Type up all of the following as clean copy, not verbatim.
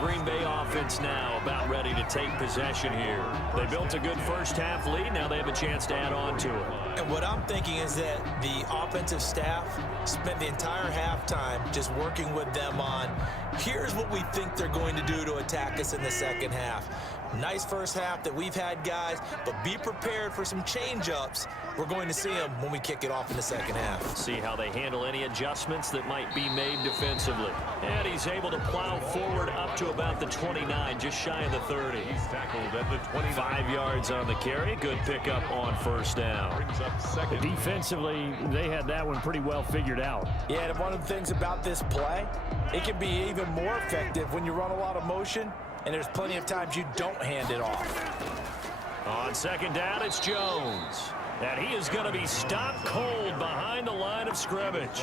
Green Bay offense now about ready to take possession here. They built a good first-half lead. Now they have a chance to add on to it. And what I'm thinking is that the offensive staff spent the entire halftime just working with them on, here's what we think they're going to do to attack us in the second half. Nice first half that we've had, guys, but be prepared for some change-ups. We're going to see them when we kick it off in the second half. See how they handle any adjustments that might be made defensively. And he's able to plow forward up to about the 29, just shy of the 30. He's tackled at the 25. 5 yards on the carry. Good pickup on first down. Defensively, they had that one pretty well figured out. Yeah, and one of the things about this play, it can be even more effective when you run a lot of motion, and there's plenty of times you don't hand it off. On second down, it's Jones. And he is going to be stopped cold behind the line of scrimmage.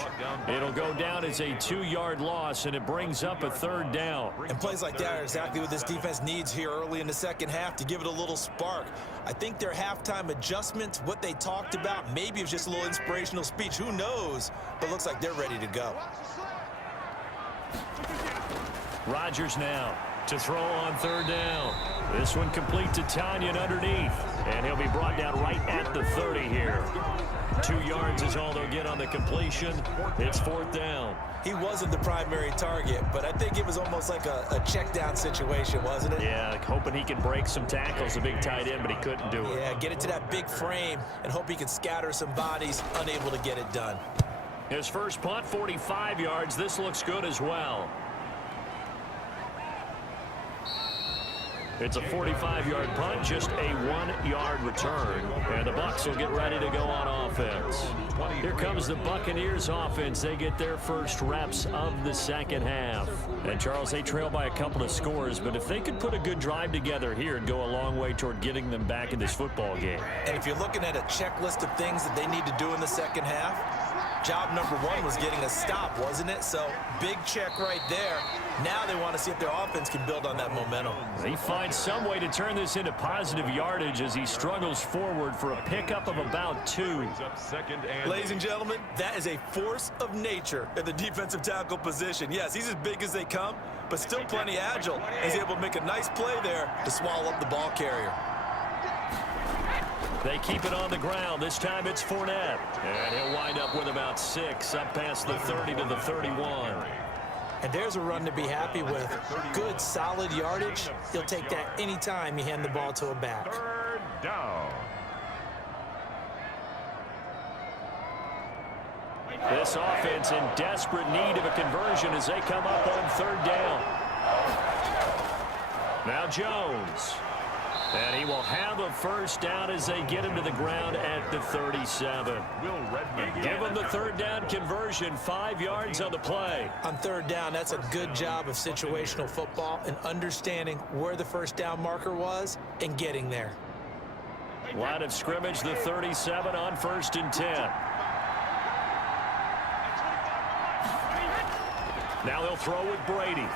It'll go down as a 2-yard loss, and it brings up a third down. And plays like that are exactly what this defense needs here early in the second half to give it a little spark. I think their halftime adjustments, what they talked about, maybe it was just a little inspirational speech. Who knows? But looks like they're ready to go. Rodgers now to throw on third down. This one complete to Tanyan underneath. And he'll be brought down right at the 30 here. 2 yards is all they'll get on the completion. It's fourth down. He wasn't the primary target, but I think it was almost like a check down situation, wasn't it? Yeah, hoping he can break some tackles, a big tight end, but he couldn't do it. Yeah, get it to that big frame and hope he can scatter some bodies, unable to get it done. His first punt, 45 yards. This looks good as well. It's a 45-yard punt, just a 1-yard return. And the Bucs will get ready to go on offense. Here comes the Buccaneers offense. They get their first reps of the second half. And, Charles, they trail by a couple of scores, but if they could put a good drive together here, it'd go a long way toward getting them back in this football game. And if you're looking at a checklist of things that they need to do in the second half, job number 1 was getting a stop, wasn't it? So, big check right there. Now they want to see if their offense can build on that momentum. He finds some way to turn this into positive yardage as he struggles forward for a pickup of about 2. Ladies and gentlemen, that is a force of nature at the defensive tackle position. Yes, he's as big as they come, but still plenty agile. He's able to make a nice play there to swallow up the ball carrier. They keep it on the ground. This time it's Fournette. And he'll wind up with about 6, up past the 30 to the 31. And there's a run to be happy with. Good, solid yardage. He'll take that anytime you hand the ball to a back. Third down. This offense in desperate need of a conversion as they come up on third down. Now Jones. And he will have a first down as they get him to the ground at the 37. Give him the third down conversion, 5 yards on the play. On third down, that's a good job of situational football and understanding where the first down marker was and getting there. Line of scrimmage, the 37 on 1st and 10. Now they'll throw with Brady.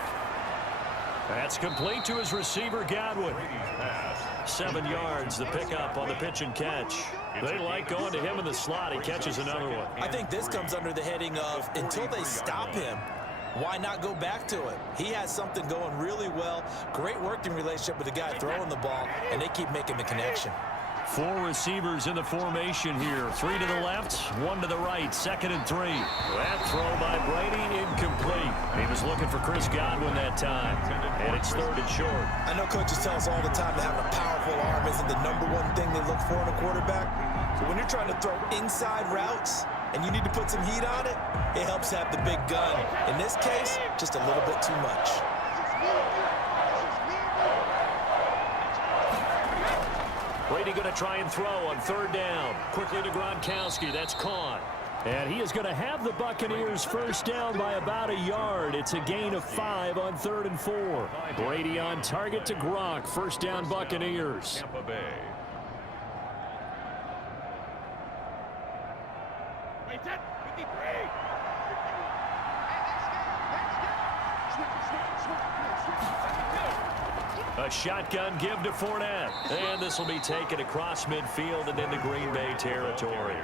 That's complete to his receiver, Godwin. 7 yards, the pickup on the pitch and catch. They like going to him in the slot. He catches another one. I think this comes under the heading of until they stop him, why not go back to it? He has something going really well. Great working relationship with the guy throwing the ball, and they keep making the connection. 4 receivers in the formation here. 3 to the left, 1 to the right. 2nd and 3. That throw by Brady incomplete. He was looking for Chris Godwin that time. And it's 3rd and short. I know coaches tell us all the time that having a powerful arm isn't the #1 thing they look for in a quarterback. But when you're trying to throw inside routes and you need to put some heat on it, it helps to have the big gun. In this case, just a little bit too much. Brady going to try and throw on 3rd down. Quickly to Gronkowski. That's caught. And he is going to have the Buccaneers first down by about 1 yard. It's a gain of 5 on 3rd and 4. Brady on target to Gronk. First down Buccaneers. Tampa Bay. A shotgun give to Fournette. And this will be taken across midfield and into Green Bay territory.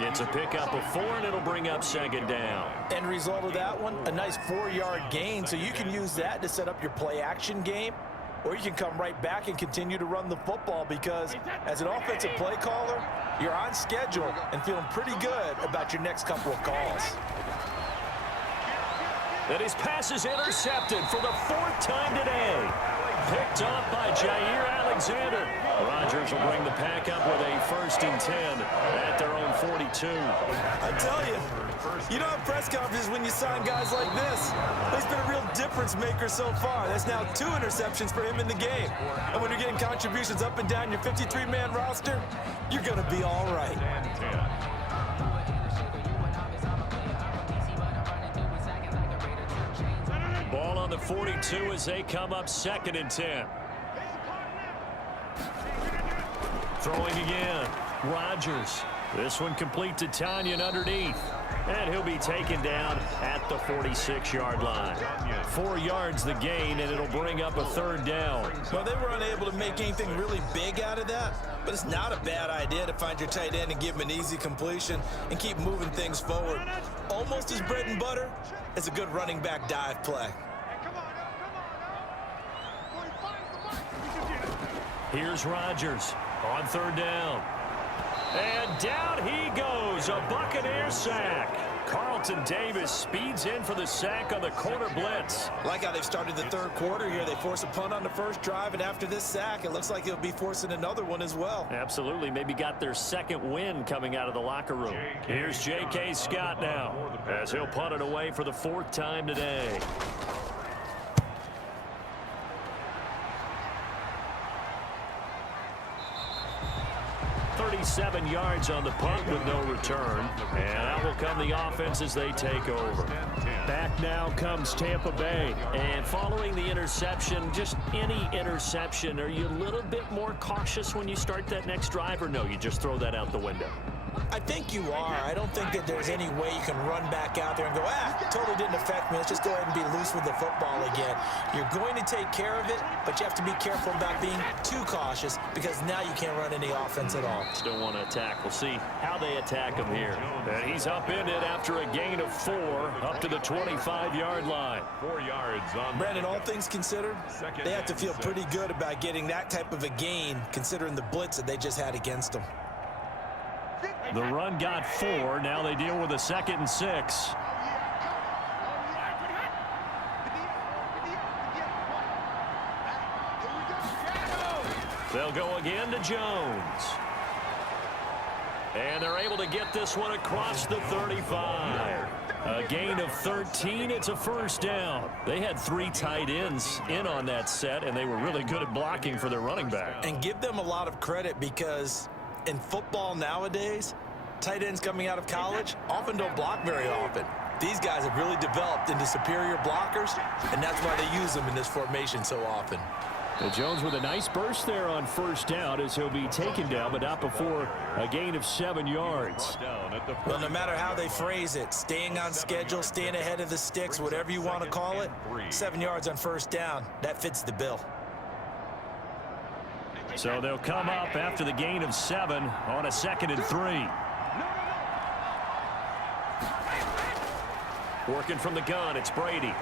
It's a pickup of 4, and it'll bring up second down. End result of that one, a nice 4-yard gain, so you can use that to set up your play-action game, or you can come right back and continue to run the football because as an offensive play caller, you're on schedule and feeling pretty good about your next couple of calls. And his pass is intercepted for the 4th time today. Picked off by Jair Alexander. Rodgers will bring the pack up with a 1st and 10 at their own 42. I tell you, you don't have press conferences when you sign guys like this. He's been a real difference maker so far. That's now 2 interceptions for him in the game. And when you're getting contributions up and down your 53-man roster, you're going to be all right. Ball on the 42 as they come up 2nd and 10. Throwing again. Rodgers. This one complete to Tanyan underneath. And he'll be taken down at the 46-yard line. 4 yards the gain, and it'll bring up a 3rd down. Well, they were unable to make anything really big out of that, but it's not a bad idea to find your tight end and give him an easy completion and keep moving things forward. Almost as bread and butter as a good running back dive play. Here's Rodgers on 3rd down. And down he goes, a Buccaneer sack. Carlton Davis speeds in for the sack on the corner blitz. Like how they've started the 3rd quarter here. They force a punt on the 1st drive, and after this sack, it looks like they'll be forcing another one as well. Absolutely. Maybe got their 2nd win coming out of the locker room. Here's J.K. Scott now as he'll punt it away for the 4th time today. 37 yards on the punt with no return. And out will come the offense as they take over. Back now comes Tampa Bay. And following the interception, just any interception, are you a little bit more cautious when you start that next drive, or no, you just throw that out the window? I think you are. I don't think that there's any way you can run back out there and go, totally didn't affect me. Let's just go ahead and be loose with the football again. You're going to take care of it, but you have to be careful about being too cautious because now you can't run any offense at all. Still want to attack. We'll see how they attack him here. And he's upended after a gain of 4 up to the 25-yard line. 4 yards on. Brandon, all things considered, they have to feel pretty good about getting that type of a gain considering the blitz that they just had against them. The run got 4. Now they deal with a 2nd and 6. They'll go again to Jones. And they're able to get this one across the 35. A gain of 13. It's a 1st down. They had 3 tight ends in on that set, and they were really good at blocking for their running back. And give them a lot of credit because in football nowadays, tight ends coming out of college often don't block very often. These guys have really developed into superior blockers, and that's why they use them in this formation so often. Jones with a nice burst there on 1st down as he'll be taken down, but not before a gain of 7 yards. Well, no matter how they phrase it, staying on schedule, staying ahead of the sticks, whatever you want to call it, 7 yards on 1st down, that fits the bill. So they'll come up after the gain of 7 on a 2nd and 3. Working from the gun, it's Brady.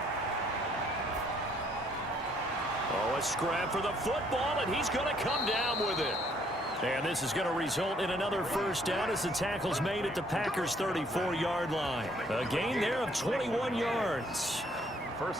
Oh, a scrap for the football, and he's going to come down with it. And this is going to result in another 1st down as the tackle's made at the Packers' 34-yard line. A gain there of 21 yards.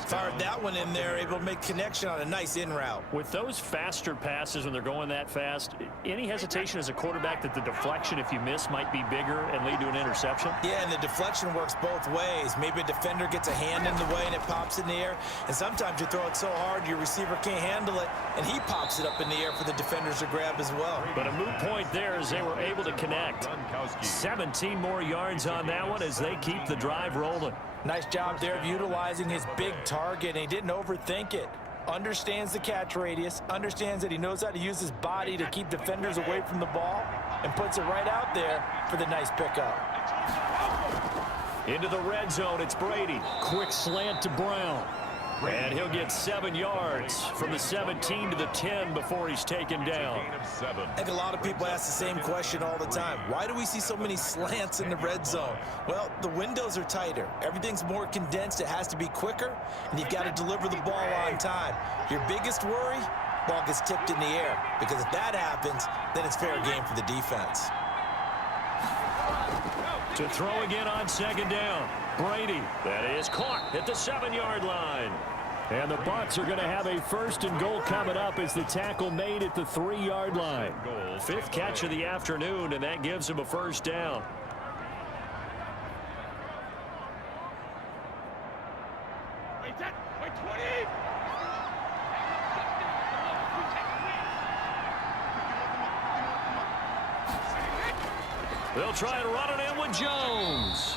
Fired that one in there, able to make connection on a nice in route. With those faster passes when they're going that fast, any hesitation as a quarterback that the deflection, if you miss, might be bigger and lead to an interception? Yeah, and the deflection works both ways. Maybe a defender gets a hand in the way and it pops in the air. And sometimes you throw it so hard your receiver can't handle it, and he pops it up in the air for the defenders to grab as well. But a moot point there as they were able to connect. 17 more yards on that one as they keep the drive rolling. Nice job there of utilizing his big target, and he didn't overthink it. Understands the catch radius, understands that he knows how to use his body to keep defenders away from the ball, and puts it right out there for the nice pickup. Into the red zone, it's Brady. Quick slant to Brown. And he'll get 7 yards from the 17 to the 10 before he's taken down. I think a lot of people ask the same question all the time. Why do we see so many slants in the red zone? Well, the windows are tighter. Everything's more condensed. It has to be quicker, and you've got to deliver the ball on time. Your biggest worry? Ball gets tipped in the air, because if that happens, then it's fair game for the defense. To throw again on second down. Brady. That is caught at the 7-yard line. And the Bucs are going to have a 1st and goal coming up as the tackle made at the 3-yard line. 5th catch of the afternoon, and that gives him a 1st down. They'll try and run it in with Jones.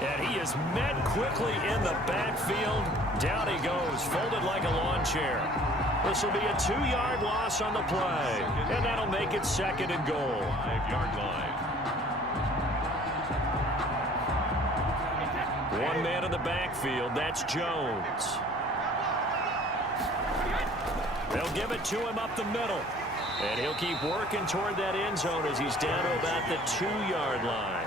And he is met quickly in the backfield. Down he goes, folded like a lawn chair. This will be a 2-yard loss on the play. And that'll make it 2nd and goal. 5-yard line. 1 man in the backfield. That's Jones. They'll give it to him up the middle. And he'll keep working toward that end zone as he's down to about the 2-yard line.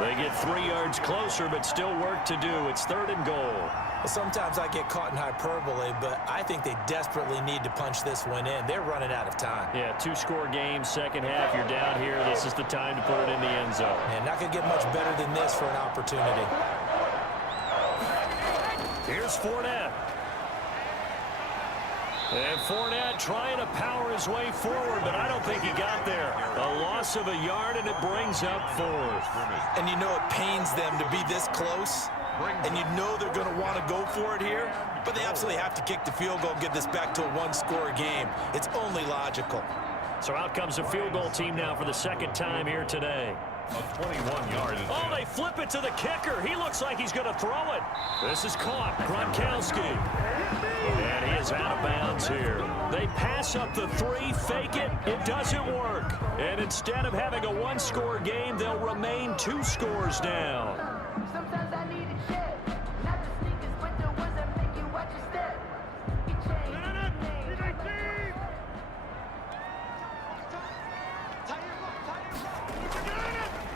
They get 3 yards closer, but still work to do. It's 3rd and goal. Well, sometimes I get caught in hyperbole, but I think they desperately need to punch this one in. They're running out of time. Yeah, 2-score game, second half. You're down here. This is the time to put it in the end zone. And not going to get much better than this for an opportunity. Here's Fournette. And Fournette trying to power his way forward, but I don't think he got there. A loss of a yard, and it brings up 4th. And you know it pains them to be this close, and you know they're going to want to go for it here, but they absolutely have to kick the field goal and get this back to a 1-score game. It's only logical. So out comes a field goal team now for the 2nd time here today. A 21-yard. Oh, they flip it to the kicker. He looks like he's going to throw it. This is caught. Gronkowski. And he is out of bounds here. They pass up the 3, fake it. It doesn't work. And instead of having a 1-score game, they'll remain 2 scores down. Sometimes I need a check. Not the sneakers, but the ones that make you watch your step. You change.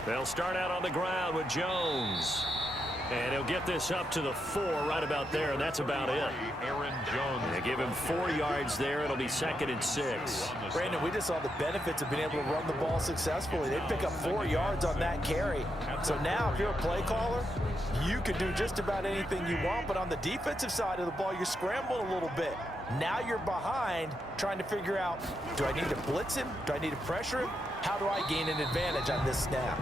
They'll start out on the ground with Jones. And he'll get this up to the 4 right about there, and that's about it. Aaron Jones. They give him 4 yards there. It'll be 2nd and 6. Brandon, we just saw the benefits of being able to run the ball successfully. They pick up 4 yards on that carry. So now, if you're a play caller, you can do just about anything you want, but on the defensive side of the ball, you're scrambling a little bit. Now you're behind, trying to figure out, do I need to blitz him? Do I need to pressure him? How do I gain an advantage on this snap?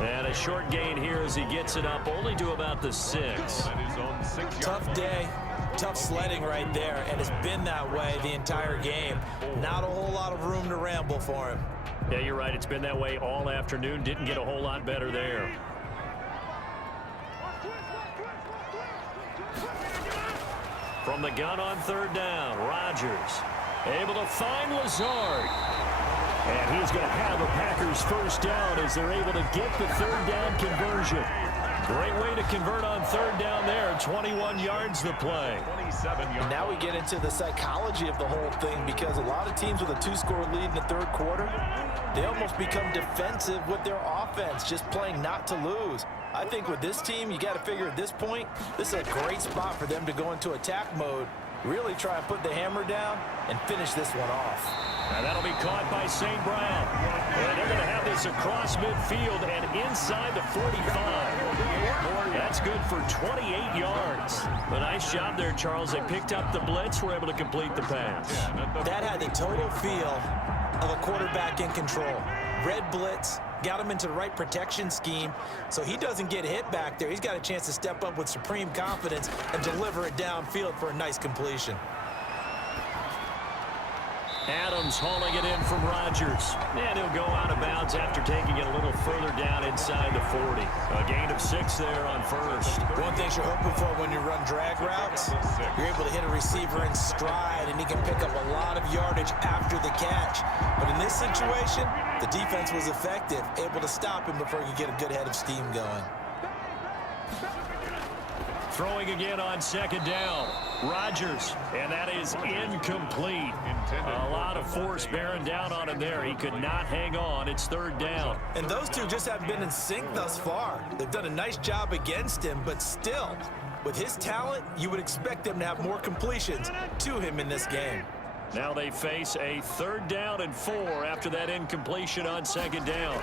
And a short gain here as he gets it up only to about the 6. At his own 6-yard Tough day, tough sledding right there, and it's been that way the entire game. Not a whole lot of room to ramble for him. Yeah, you're right. It's been that way all afternoon. Didn't get a whole lot better there. From the gun on 3rd down, Rodgers able to find Lazard. And he's going to have a Packers 1st down as they're able to get the 3rd down conversion. Great way to convert on 3rd down there. 21 yards the play. 27-yard. Now we get into the psychology of the whole thing, because a lot of teams with a 2-score lead in the 3rd quarter, they almost become defensive with their offense, just playing not to lose. I think with this team, you got to figure at this point, this is a great spot for them to go into attack mode, really try and put the hammer down and finish this one off. And that'll be caught by St. Brown. And they're going to have this across midfield and inside the 45. That's good for 28 yards. A nice job there, Charles. They picked up the blitz, were able to complete the pass. That had the total feel of a quarterback in control. Red blitz, got him into the right protection scheme, so he doesn't get hit back there. He's got a chance to step up with supreme confidence and deliver it downfield for a nice completion. Adams hauling it in from Rodgers. And he'll go out of bounds after taking it a little further down inside the 40. A gain of 6 there on 1st. One thing you're hoping for when you run drag routes, you're able to hit a receiver in stride, and he can pick up a lot of yardage after the catch. But in this situation, the defense was effective, able to stop him before he could get a good head of steam going. Throwing again on second down. Rodgers, and that is incomplete. A lot of force bearing down on him there. He could not hang on. It's third down. And those two just haven't been in sync thus far. They've done a nice job against him, but still, with his talent, you would expect them to have more completions to him in this game. Now they face a 3rd down and 4 after that incompletion on second down.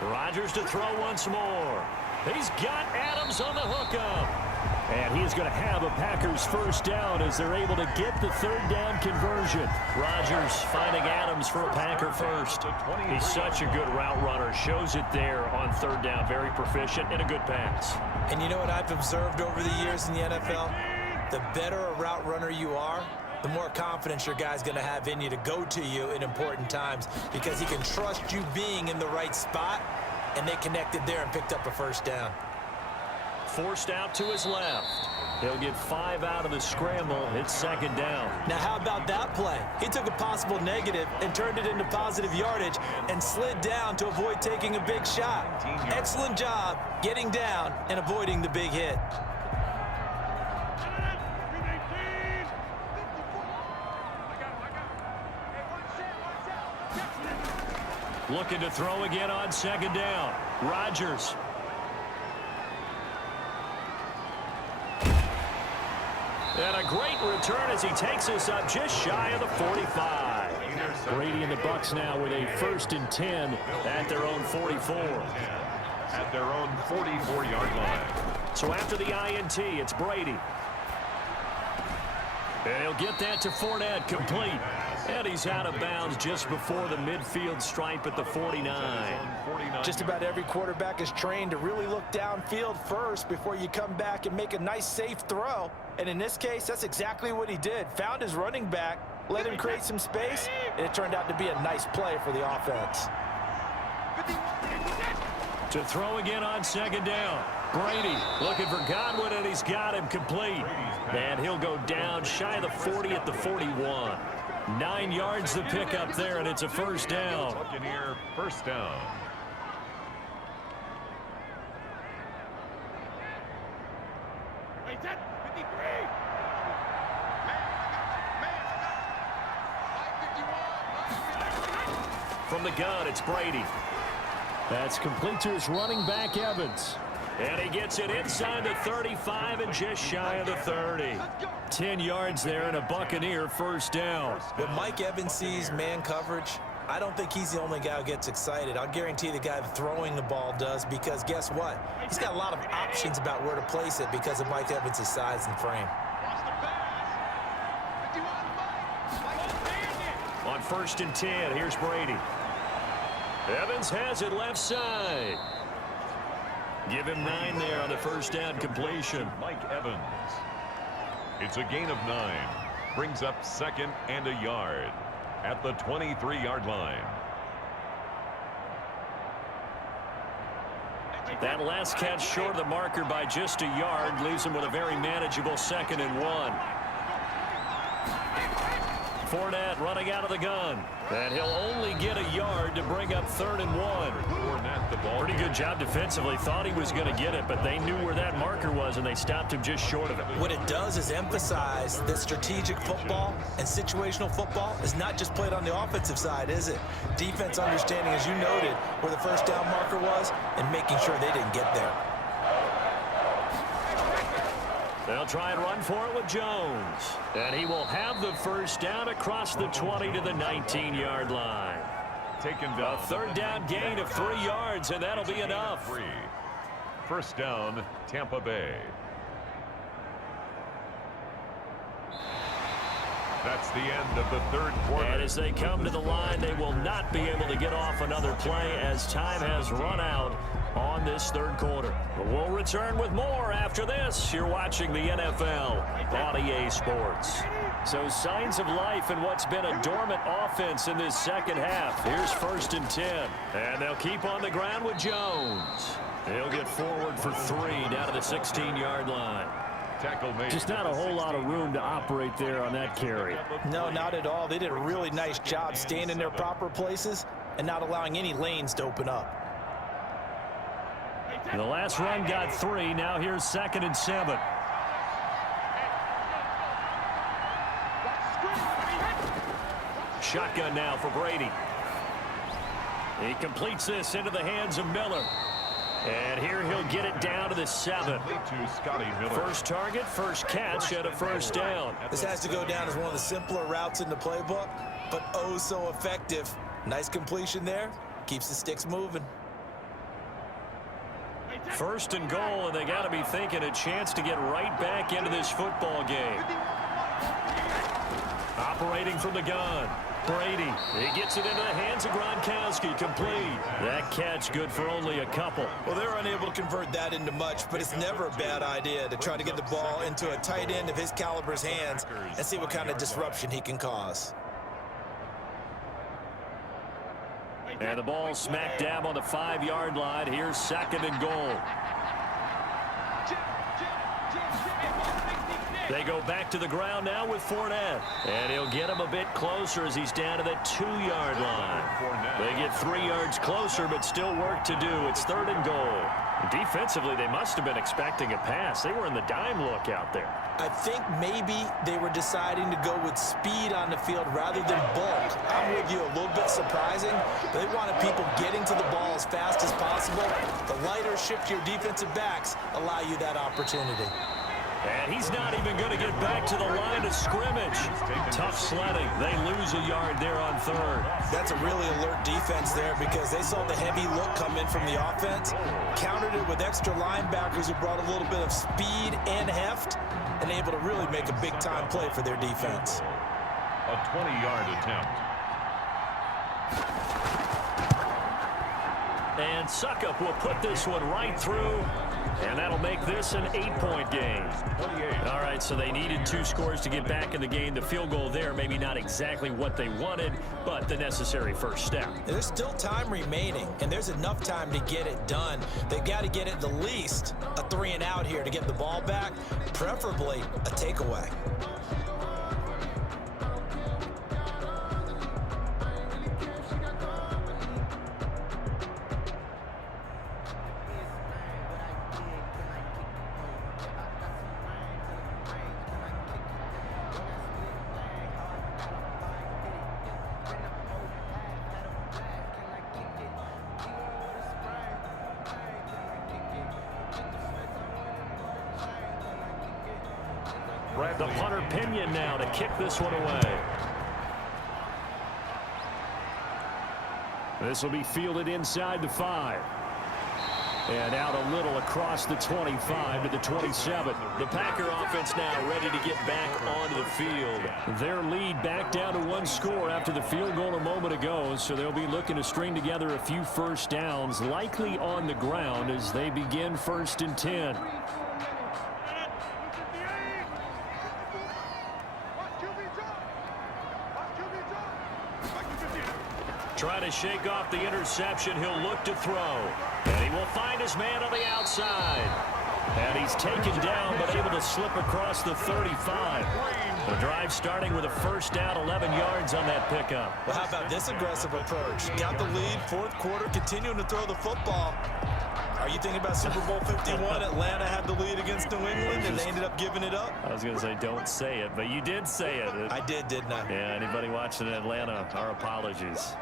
Rodgers to throw once more. He's got Adams on the hookup. And he's going to have a Packers first down as they're able to get the 3rd down conversion. Rodgers finding Adams for a Packer first. He's such a good route runner. Shows it there on 3rd down. Very proficient and a good pass. And you know what I've observed over the years in the NFL? The better a route runner you are, the more confidence your guy's going to have in you to go to you in important times because he can trust you being in the right spot, and they connected there and picked up a first down. Forced out to his left. He'll get 5 out of the scramble. It's second down. Now, how about that play? He took a possible negative and turned it into positive yardage and slid down to avoid taking a big shot. Excellent job getting down and avoiding the big hit. Looking to throw again on second down. Rodgers. And a great return as he takes us up just shy of the 45. Brady and the Bucs now with a 1st and 10 at their own 44. At their own 44-yard line. So after the INT, it's Brady. And he'll get that to Fournette, complete. And he's out of bounds just before the midfield stripe at the 49. Just about every quarterback is trained to really look downfield first before you come back and make a nice, safe throw. And in this case, that's exactly what he did. Found his running back, let him create some space, and it turned out to be a nice play for the offense. To throw again on second down. Brady looking for Godwin, and he's got him complete. And he'll go down shy of the 40 at the 41. 9 yards to pick up there, and it's a first down. Buccaneer first down. From the gun, it's Brady. That's complete to his running back, Evans. And he gets it inside the 35 and just shy of the 30. 10 yards there and a Buccaneer first down. When Mike Evans sees man coverage, I don't think he's the only guy who gets excited. I'll guarantee the guy throwing the ball does, because guess what? He's got a lot of options about where to place it because of Mike Evans' size and frame. On 1st and 10, here's Brady. Evans has it left side. Give him 9 there on the first down completion. Mike Evans. It's a gain of 9. Brings up 2nd and a yard at the 23-yard line. That last catch short of the marker by just a yard leaves him with a very manageable 2nd and 1. Fournette running out of the gun. And he'll only get a yard to bring up 3rd and 1. Fournette, the ball. Pretty good job defensively. Thought he was going to get it, but they knew where that marker was, and they stopped him just short of it. What it does is emphasize that strategic football and situational football is not just played on the offensive side, is it? Defense understanding, as you noted, where the first down marker was and making sure they didn't get there. They'll try and run for it with Jones. And he will have the first down across the 20 to the 19-yard line. Taken down. A 3rd down gain of 3 yards, and that'll be enough. First down, Tampa Bay. That's the end of the 3rd quarter. And as they come to the line, they will not be able to get off another play as time has run out on this 3rd quarter. We'll return with more after this. You're watching the NFL on EA Sports. So signs of life in what's been a dormant offense in this second half. Here's 1st and 10. And they'll keep on the ground with Jones. He'll get forward for 3 down to the 16-yard line. Tackle made. Just not a whole lot of room to operate there on that carry. No, not at all. They did a really nice job staying in their proper places and not allowing any lanes to open up. The last run got 3. Now here's 2nd and 7. Shotgun now for Brady. He completes this into the hands of Miller. And here he'll get it down to the 7. First target, first catch, and a first down. This has to go down as one of the simpler routes in the playbook, but oh so effective. Nice completion there. Keeps the sticks moving. First and goal, and they got to be thinking a chance to get right back into this football game. Operating from the gun. Brady, he gets it into the hands of Gronkowski, complete. That catch good for only a couple. Well, they're unable to convert that into much, but it's never a bad idea to try to get the ball into a tight end of his caliber's hands and see what kind of disruption he can cause. And the ball smack dab on the 5-yard line. Here's 2nd and goal. They go back to the ground now with Fournette. And he'll get him a bit closer as he's down to the 2-yard line. They get 3 yards closer, but still work to do. It's 3rd and goal. Defensively, they must have been expecting a pass. They were in the dime look out there. I think maybe they were deciding to go with speed on the field rather than bulk. I'm with you, a little bit surprising. They wanted people getting to the ball as fast as possible. The lighter, shiftier defensive backs allow you that opportunity. And he's not even going to get back to the line of scrimmage. Tough sledding. They lose a yard there on 3rd. That's a really alert defense there because they saw the heavy look come in from the offense, countered it with extra linebackers who brought a little bit of speed and heft, and able to really make a big-time play for their defense. A 20-yard attempt. And Suckup will put this one right through. And that'll make this an 8-point game. All right, so they needed 2 scores to get back in the game. The field goal there, maybe not exactly what they wanted, but the necessary first step. There's still time remaining, and there's enough time to get it done. They've got to get at the least a 3-and-out here to get the ball back, preferably a takeaway. The punter Pinion now to kick this one away. This will be fielded inside the 5. And out a little across the 25 to the 27. The Packer offense now ready to get back onto the field. Their lead back down to 1 score after the field goal a moment ago, so they'll be looking to string together a few first downs, likely on the ground as they begin 1st and 10. Trying to shake off the interception. He'll look to throw. And he will find his man on the outside. And he's taken down, but able to slip across the 35. The drive starting with a first down, 11 yards on that pickup. Well, how about this aggressive approach? Got the lead, 4th quarter, continuing to throw the football. Are you thinking about Super Bowl 51? Atlanta had the lead against New England, and they ended up giving it up? I was going to say, don't say it, but you did say it. I did, didn't I? Yeah, anybody watching in Atlanta, our apologies.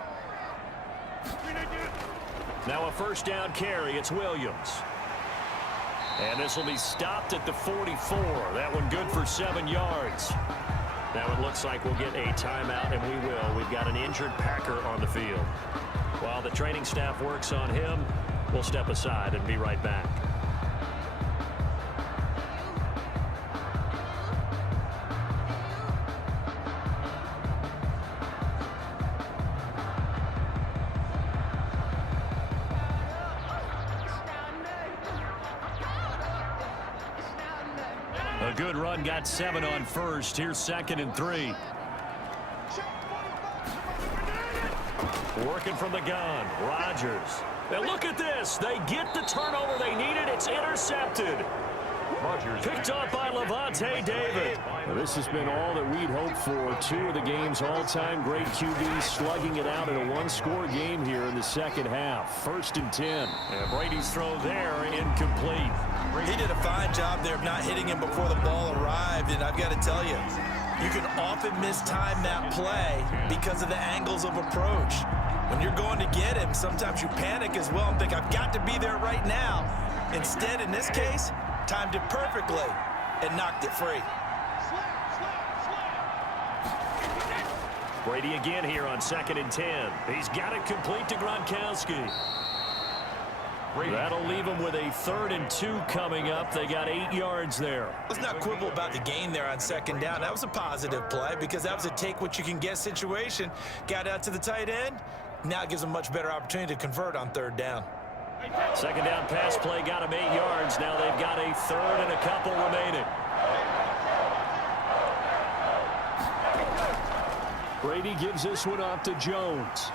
Now a first down carry. It's Williams. And this will be stopped at the 44. That one good for 7 yards. Now it looks like we'll get a timeout, and we will. We've got an injured Packer on the field. While the training staff works on him, we'll step aside and be right back. A good run, got 7 on first. Here's 2nd and 3. Working from the gun, Rodgers. Now look at this. They get the turnover they needed. It's intercepted. Picked up by Levante David. Well, this has been all that we'd hoped for. Two of the game's all-time great QBs slugging it out in a one-score game here in the second half. 1st and 10. And Brady's throw there incomplete. He did a fine job there of not hitting him before the ball arrived, and I've got to tell you, you can often mistime that play because of the angles of approach. When you're going to get him, sometimes you panic as well and think, I've got to be there right now. Instead, in this case, timed it perfectly and knocked it free. Brady again here on 2nd and 10. He's got it complete to Gronkowski. That'll leave him with a 3rd and 2 coming up. They got 8 yards there. Let's not quibble about the gain there on 2nd down. That was a positive play because that was a take-what-you-can-get situation. Got out to the tight end. Now it gives them a much better opportunity to convert on 3rd down. 2nd down pass play got him 8 yards. Now they've got a 3rd and a couple remaining. Brady gives this one off to Jones.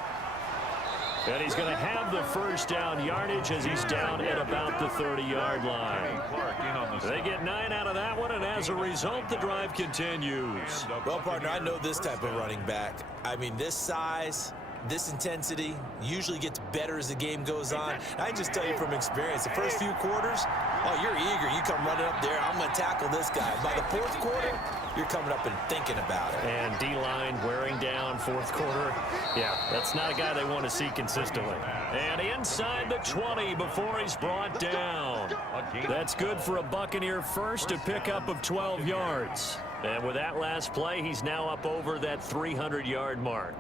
And he's going to have the 1st down yardage as he's down at about the 30-yard line. They get 9 out of that one, and as a result, the drive continues. Well, partner, I know this type of running back. I mean, this size, this intensity usually gets better as the game goes on. I can just tell you from experience, the first few quarters, oh, you're eager. You come running up there, I'm going to tackle this guy. By the 4th quarter, you're coming up and thinking about it. And D-line wearing down 4th quarter. Yeah, that's not a guy they want to see consistently. And inside the 20 before he's brought down. That's good for a Buccaneer first, to pick up of 12 yards. And with that last play, he's now up over that 300-yard mark.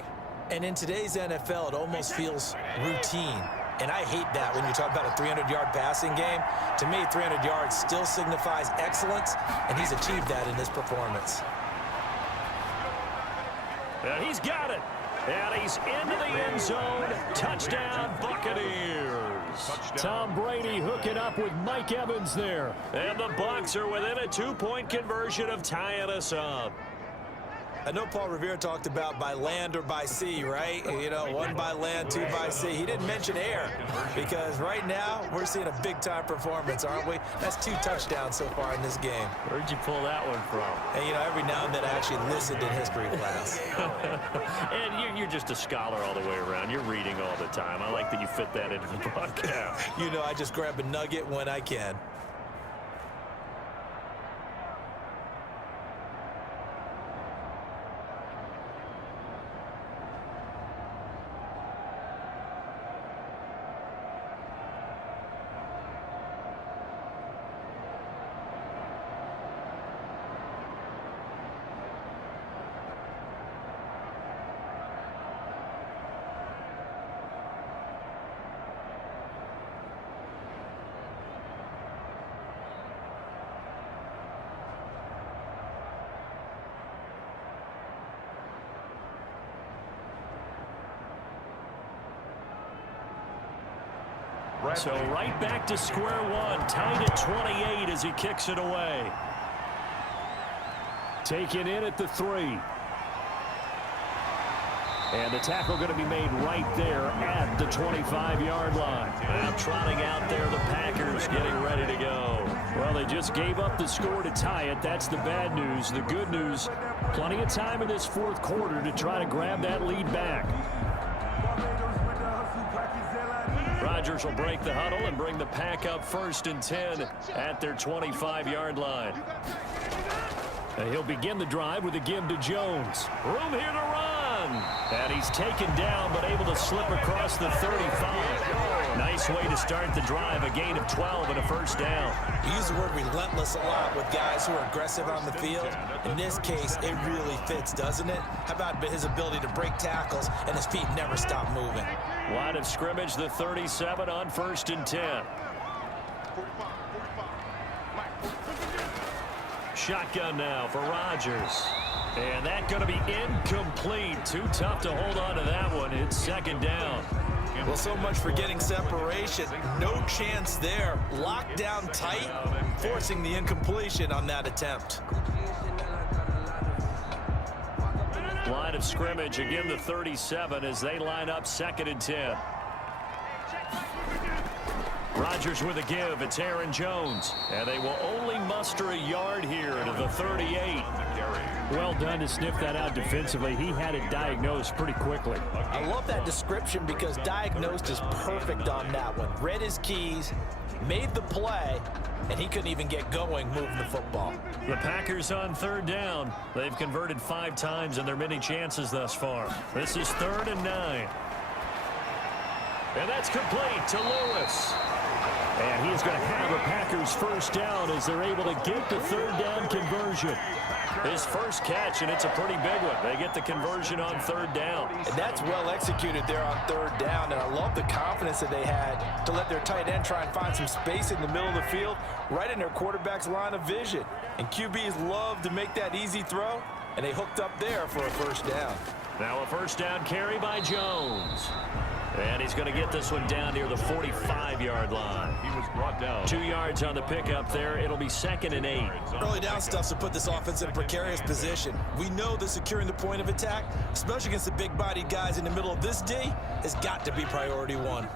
And in today's NFL, it almost feels routine. And I hate that when you talk about a 300-yard passing game. To me, 300 yards still signifies excellence, and he's achieved that in this performance. And he's got it. And he's into the end zone. Touchdown, Buccaneers. Tom Brady hooking up with Mike Evans there. And the Bucs are within a 2-point conversion of tying us up. I know Paul Revere talked about by land or by sea, right? You know, 1 by land, 2 by sea. He didn't mention air because right now we're seeing a big-time performance, aren't we? That's 2 touchdowns so far in this game. Where'd you pull that one from? And, you know, every now and then I actually listened in history class. And you're just a scholar all the way around. You're reading all the time. I like that you fit that into the broadcast. You know, I just grab a nugget when I can. So right back to square one, tied at 28 as he kicks it away. Taken in at the 3. And the tackle going to be made right there at the 25-yard line. Now trotting out there, the Packers getting ready to go. Well, they just gave up the score to tie it. That's the bad news. The good news, plenty of time in this 4th quarter to try to grab that lead back. Rodgers will break the huddle and bring the Pack up 1st and 10 at their 25-yard line. And he'll begin the drive with a give to Jones. Room here to run. And he's taken down but able to slip across the 35. Nice way to start the drive, a gain of 12 and a 1st down. We use the word relentless a lot with guys who are aggressive on the field. In this case, it really fits, doesn't it? How about his ability to break tackles and his feet never stop moving? Line of scrimmage, the 37 on 1st and 10. Shotgun now for Rodgers. And that's going to be incomplete. Too tough to hold on to that one. It's 2nd down. Well, so much for getting separation. No chance there. Locked down tight, forcing the incompletion on that attempt. Line of scrimmage, again the 37 as they line up 2nd and 10. Rodgers with a give. It's Aaron Jones. And they will only muster a yard here to the 38. Well done to sniff that out defensively. He had it diagnosed pretty quickly. I love that description because diagnosed is perfect on that one. Read his keys, made the play, and he couldn't even get going moving the football. The Packers on third down. They've converted 5 times in their many chances thus far. This is 3rd and 9. And that's complete to Lewis. And he's going to have a Packers first down as they're able to get the 3rd down conversion. His first catch, and it's a pretty big one. They get the conversion on 3rd down. And that's well executed there on 3rd down, and I love the confidence that they had to let their tight end try and find some space in the middle of the field, right in their quarterback's line of vision. And QBs love to make that easy throw, and they hooked up there for a first down. Now a first down carry by Jones. And he's going to get this one down near the 45-yard line. He was brought down. 2 yards on the pickup there. It'll be 2nd and 8. Early down stuff to put this offense in a precarious position. We know that securing the point of attack, especially against the big-bodied guys in the middle of this D, has got to be priority 1.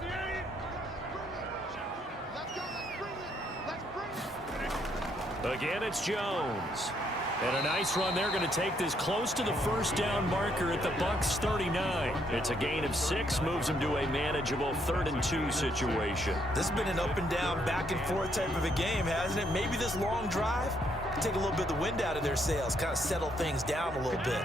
Again, it's Jones. And a nice run. They're going to take this close to the first down marker at the Bucs 39. It's a gain of 6, moves them to a manageable 3rd and 2 situation. This has been an up and down, back and forth type of a game, hasn't it? Maybe this long drive can take a little bit of the wind out of their sails, kind of settle things down a little bit.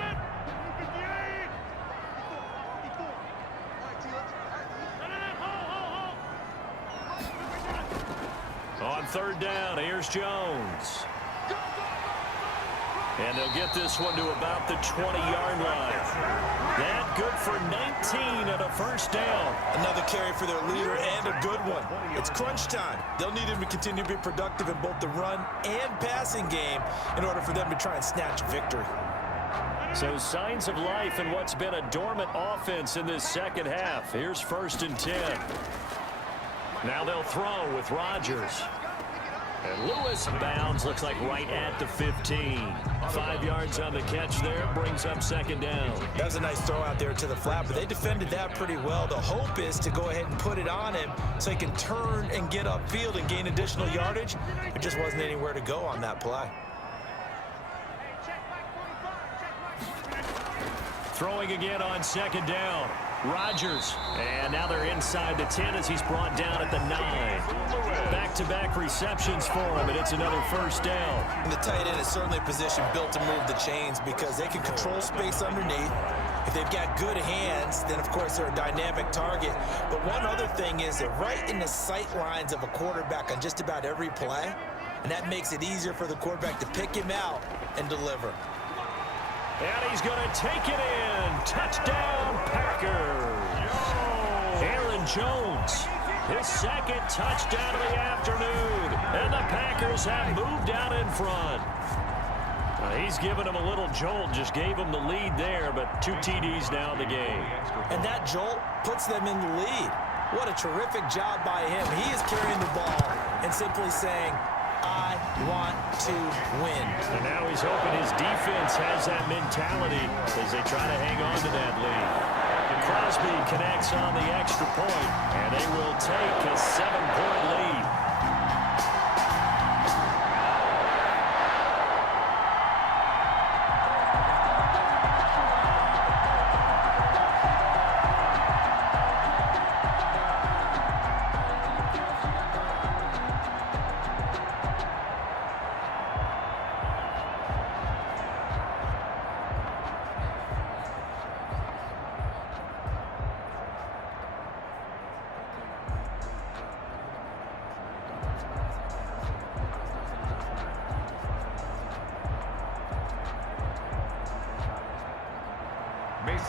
On 3rd down, here's Jones. And they'll get this one to about the 20-yard line. That good for 19 and a first down. Another carry for their leader and a good one. It's crunch time. They'll need him to continue to be productive in both the run and passing game in order for them to try and snatch victory. So signs of life in what's been a dormant offense in this second half. Here's 1st and 10. Now they'll throw with Rodgers. And Lewis bounds, looks like right at the 15. 5 yards on the catch there, brings up 2nd down. That was a nice throw out there to the flat, but they defended that pretty well. The hope is to go ahead and put it on him so he can turn and get upfield and gain additional yardage. There just wasn't anywhere to go on that play. Throwing again on 2nd down. Rodgers. And now they're inside the 10 as he's brought down at the 9. Back-to-back receptions for him, and it's another first down. And the tight end is certainly a position built to move the chains because they can control space underneath. If they've got good hands, then, of course, they're a dynamic target. But one other thing is they're right in the sight lines of a quarterback on just about every play, and that makes it easier for the quarterback to pick him out and deliver. And he's going to take it in. Touchdown, Packers. Aaron Jones, his 2nd touchdown of the afternoon. And the Packers have moved out in front. He's given them a little jolt, just gave them the lead there, but 2 TDs now in the game. And that jolt puts them in the lead. What a terrific job by him. He is carrying the ball and simply saying, I want to win. And now he's hoping his defense has that mentality as they try to hang on to that lead. And Crosby connects on the extra point, and they will take a 7-point lead.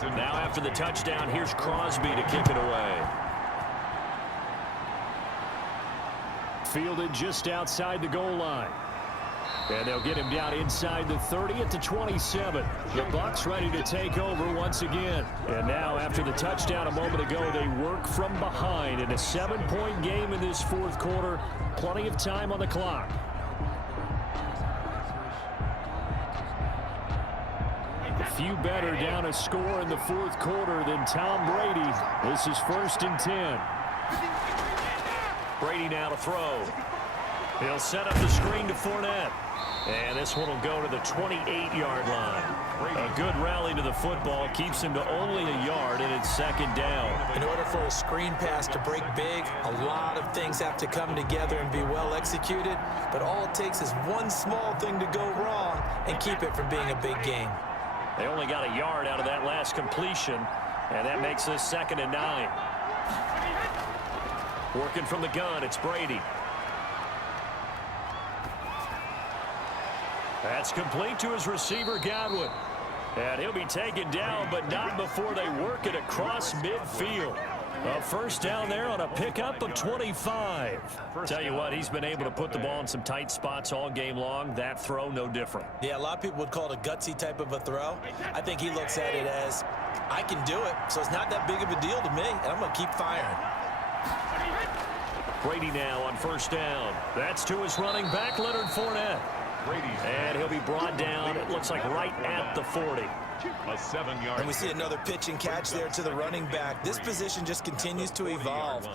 Now after the touchdown, here's Crosby to kick it away. Fielded just outside the goal line. And they'll get him down inside the 30 at the 27. The Bucs ready to take over once again. And now after the touchdown a moment ago, they work from behind in a 7-point game in this 4th quarter. Plenty of time on the clock. Few better down a score in the 4th quarter than Tom Brady. This is 1st and 10. Brady now to throw. He'll set up the screen to Fournette. And this one will go to the 28-yard line. A good rally to the football keeps him to only a yard, and it's second down. In order for a screen pass to break big, a lot of things have to come together and be well executed. But all it takes is one small thing to go wrong and keep it from being a big game. They only got a yard out of that last completion, and that makes this 2nd and 9. Working from the gun, it's Brady. That's complete to his receiver, Godwin. And he'll be taken down, but not before they work it across midfield. A first down there on a pickup of 25. Tell you what, he's been able to put the ball in some tight spots all game long. That throw, no different. Yeah, a lot of people would call it a gutsy type of a throw. I think he looks at it as, I can do it, so it's not that big of a deal to me, and I'm going to keep firing. Brady now on first down. That's to his running back, Leonard Fournette. And he'll be brought down, it looks like right at the 40. A 7-yard. And we see another pitch and catch there to the running back. This position just continues to evolve.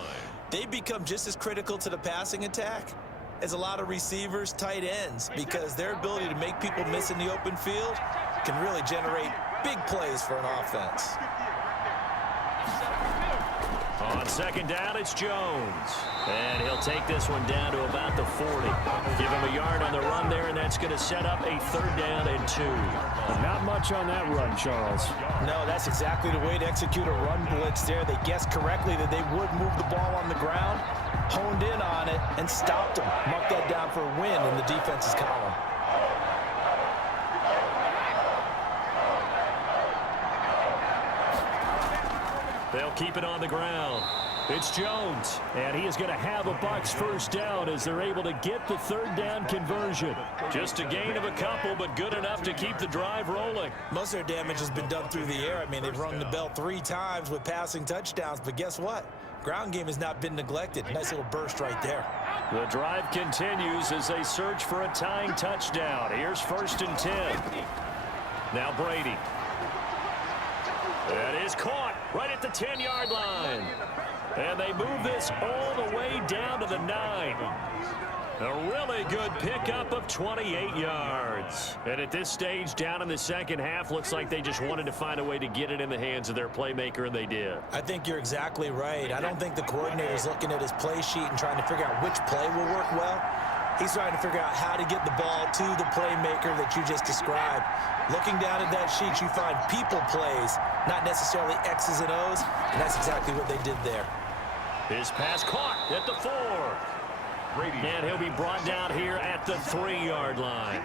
They become just as critical to the passing attack as a lot of receivers, tight ends, because their ability to make people miss in the open field can really generate big plays for an offense. On second down, it's Jones. And he'll take this one down to about the 40. Give him a yard on the run there, and that's going to set up a 3rd down and 2. Not much on that run, Charles. No, that's exactly the way to execute a run blitz there. They guessed correctly that they would move the ball on the ground, honed in on it, and stopped them. Marked that down for a win in the defense's column. They'll keep it on the ground. It's Jones, and he is going to have a Bucs first down as they're able to get the 3rd down conversion. Just a gain of a couple, but good enough to keep the drive rolling. Most of their damage has been done through the air. I mean, they've rung the bell 3 times with passing touchdowns, but guess what? Ground game has not been neglected. Nice little burst right there. The drive continues as they search for a tying touchdown. Here's 1st and 10. Now Brady. That is caught right at the 10-yard line. And they move this all the way down to the 9. A really good pickup of 28 yards. And at this stage, down in the second half, looks like they just wanted to find a way to get it in the hands of their playmaker, and they did. I think you're exactly right. I don't think the coordinator's looking at his play sheet and trying to figure out which play will work well. He's trying to figure out how to get the ball to the playmaker that you just described. Looking down at that sheet, you find people plays, not necessarily X's and O's, and that's exactly what they did there. His pass caught at the 4. And he'll be brought down here at the 3-yard line.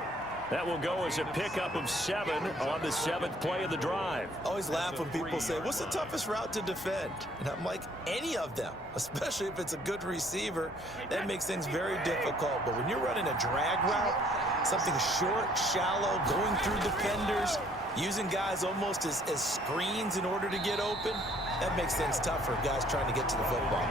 That will go as a pickup of 7 on the 7th play of the drive. I always laugh when people say, what's the toughest route to defend? And I'm like, any of them, especially if it's a good receiver. That makes things very difficult. But when you're running a drag route, something short, shallow, going through defenders, using guys almost as screens in order to get open, that makes things tough for guys trying to get to the football.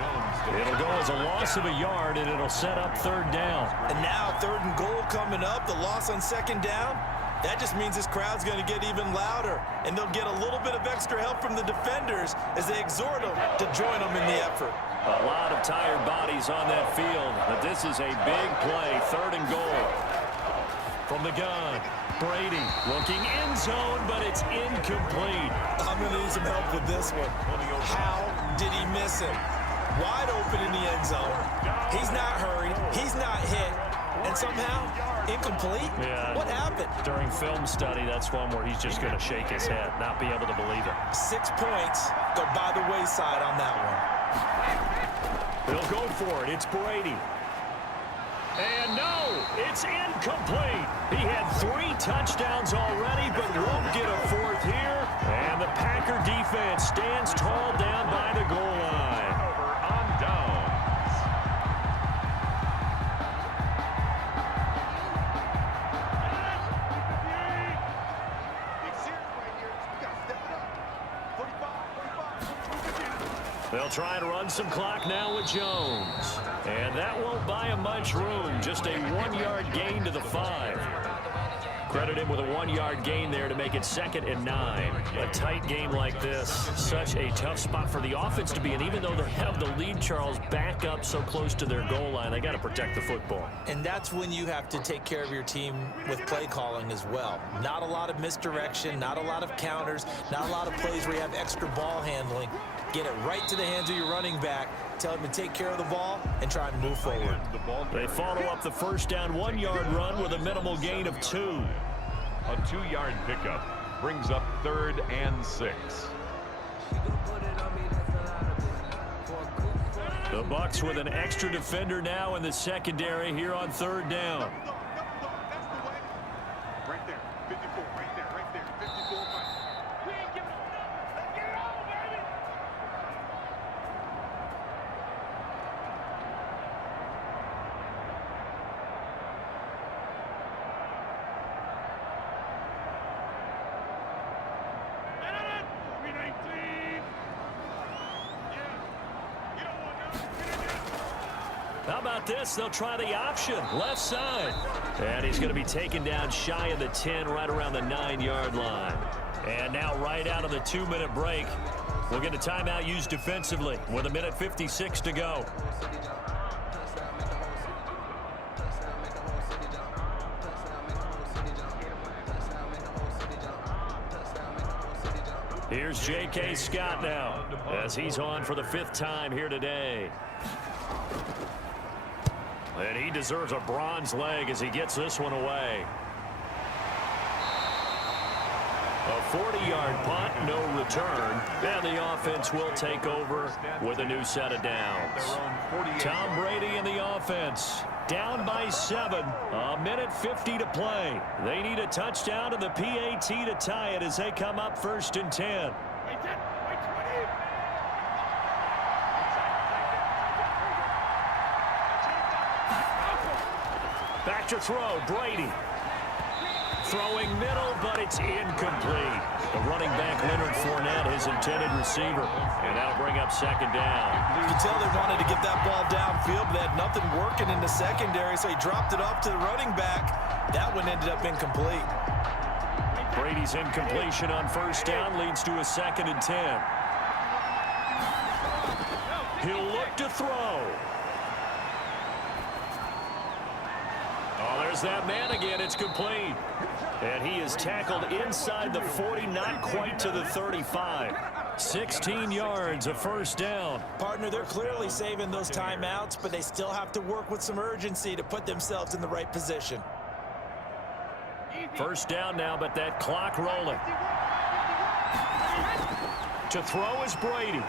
It'll go as a loss of a yard, and it'll set up 3rd down. And now 3rd and goal coming up, the loss on 2nd down. That just means this crowd's going to get even louder, and they'll get a little bit of extra help from the defenders as they exhort them to join them in the effort. A lot of tired bodies on that field, but this is a big play, 3rd and goal. From the gun, Brady looking end zone, but it's incomplete. I'm going to need some help with this one. How did he miss him? Wide open in the end zone. He's not hurried. He's not hit. And somehow, incomplete? Yeah. What happened? During film study, that's one where he's just going to shake his head, not be able to believe it. 6 points go by the wayside on that one. They'll go for it. It's Brady. And no, it's incomplete. He had 3 touchdowns already, but won't get a 4th here. And the Packer defense stands tall down by the goal line. Over on downs. They'll try and run some clock now with Jones. And that won't buy him much room. Just a 1-yard gain to the 5. Credit him with a 1-yard gain there to make it 2nd and 9. A tight game like this, such a tough spot for the offense to be in. Even though they have the lead, Charles, back up so close to their goal line, they got to protect the football. And that's when you have to take care of your team with play calling as well. Not a lot of misdirection, not a lot of counters, not a lot of plays where you have extra ball handling. Get it right to the hands of your running back. Tell him to take care of the ball and try and move forward. They follow up the first down 1-yard run with a minimal gain of 2. A 2-yard pickup brings up 3rd and 6. The Bucs with an extra defender now in the secondary here on 3rd down. Right there, 54, right there, 54. We ain't giving up. Let's get it on, baby. How about this? They'll try the option, left side. And he's going to be taken down shy of the 10, right around the 9-yard line. And now right out of the 2-minute break, we'll get a timeout used defensively with 1:56 to go. Here's J.K. Scott now as he's on for the 5th time here today. And he deserves a bronze leg as he gets this one away. A 40-yard punt, no return. And the offense will take over with a new set of downs. Tom Brady in the offense. Down by 7. 1:50 to play. They need a touchdown to the PAT to tie it as they come up 1st and 10. Back to throw, Brady. Throwing middle, but it's incomplete. The running back, Leonard Fournette, his intended receiver. And that'll bring up 2nd down. You can tell they wanted to get that ball downfield, but they had nothing working in the secondary, so he dropped it off to the running back. That one ended up incomplete. Brady's incompletion on 1st down leads to a 2nd and 10. He'll look to throw. Oh, there's that man again. It's complete. And he is tackled inside the 40, not quite to the 35. 16 yards, a 1st down. Partner, they're clearly saving those timeouts, but they still have to work with some urgency to put themselves in the right position. 1st down now, but that clock rolling. To throw is Brady.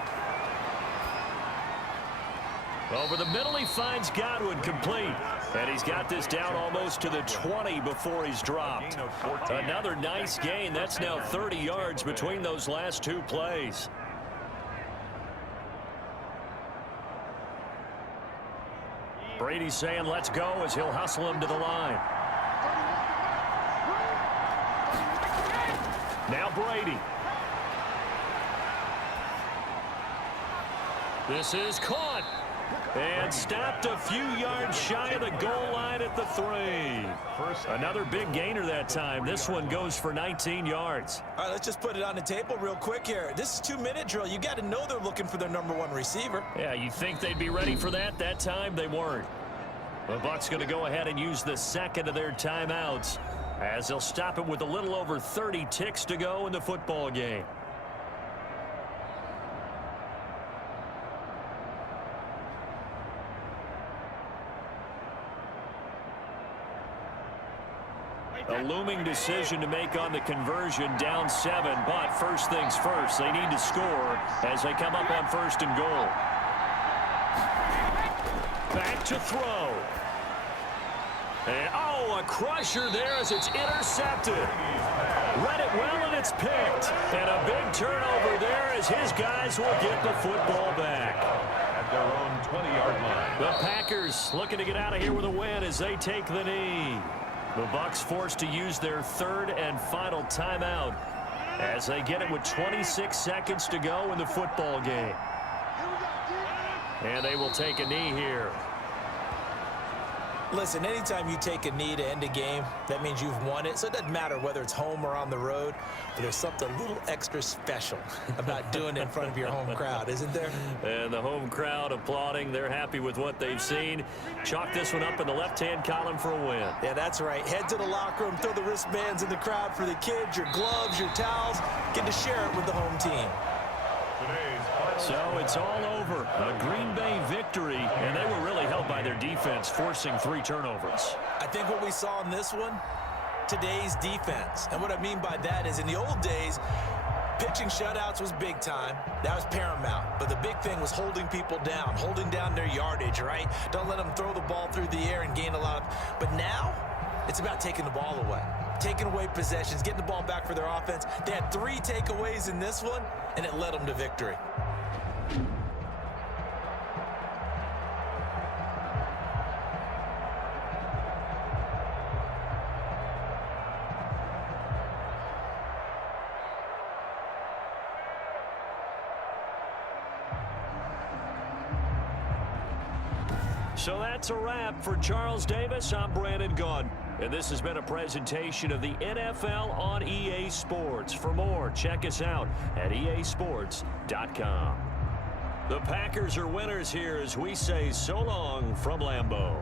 Over the middle, he finds Godwin, complete. And he's got this down almost to the 20 before he's dropped. Another nice gain. That's now 30 yards between those last 2 plays. Brady's saying let's go as he'll hustle him to the line. Now Brady. This is caught. And stopped a few yards shy of the goal line at the 3. Another big gainer that time. This one goes for 19 yards. All right, let's just put it on the table real quick here. This is 2-minute drill. You got to know they're looking for their #1 receiver. Yeah, you'd think they'd be ready for that. That time they weren't. The Bucs going to go ahead and use the 2nd of their timeouts as they'll stop it with a little over 30 ticks to go in the football game. A looming decision to make on the conversion, down 7, but first things first, they need to score as they come up on 1st and goal. Back to throw. And, oh, a crusher there as it's intercepted. Read it well, and it's picked. And a big turnover there as his guys will get the football back. At their own 20-yard line. The Packers looking to get out of here with a win as they take the knee. The Bucs forced to use their 3rd and final timeout as they get it with 26 seconds to go in the football game. And they will take a knee here. Listen, anytime you take a knee to end a game, that means you've won it. So it doesn't matter whether it's home or on the road, but there's something a little extra special about doing it in front of your home crowd, isn't there? And the home crowd applauding. They're happy with what they've seen. Chalk this one up in the left-hand column for a win. Yeah, that's right. Head to the locker room, throw the wristbands in the crowd for the kids, your gloves, your towels. Get to share it with the home team. So it's all over. A Green Bay victory, and they were really helped by their defense, forcing 3 turnovers. I think what we saw in this one, today's defense. And what I mean by that is in the old days, pitching shutouts was big time. That was paramount. But the big thing was holding people down, holding down their yardage, right? Don't let them throw the ball through the air and gain a lot of... But now, it's about taking the ball away. Taking away possessions, getting the ball back for their offense. They had 3 takeaways in this one, and it led them to victory. So that's a wrap for Charles Davis. I'm Brandon Gaudin, and this has been a presentation of the NFL on EA Sports. For more, check us out at easports.com. The Packers are winners here as we say so long from Lambeau.